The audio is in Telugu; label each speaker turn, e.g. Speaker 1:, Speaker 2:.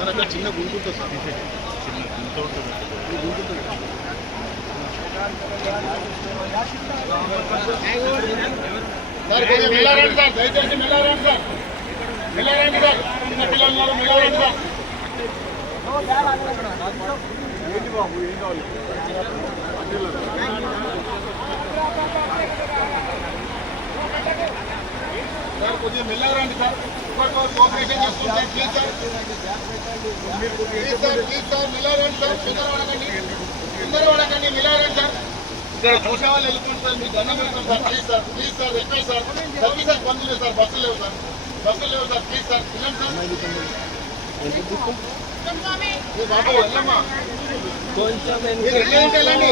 Speaker 1: తీసేసినట్టు
Speaker 2: అక్కడ
Speaker 3: చిన్న గుంటుంటుంది సార్
Speaker 1: చిన్న ఇంత ఉంటుంది
Speaker 3: సార్ కొంచెం మెల్లరండి సార్ దయచేసి సార్. సార్ చిన్న పిల్లలు ఉన్నారు మెల్లరండి సార్. సార్ కొద్దిగా మెల్లరండి సార్ ఒకరికొకరు కోఆపరేషన్ చేస్తుంది sir please sir please sir please sir మెల్లరండి sir తొందర పడకండి తొందర పడకండి మెల్లరండి సార్ ఇక్కడ చూసే వాళ్ళు వెళ్ళిపోండి సార్ మీకు దండం పెడతాం sir please sir please sir request sir services బంద్ లేవు సార్ బస్సులు లేవు సార్ బస్సులు లేవు సార్ ప్లీజ్ సార్ వెళ్ళండి సార్ ఏ బాబు వెళ్ళమ్మా మీరు వెళ్ళేంటి వెళ్ళండి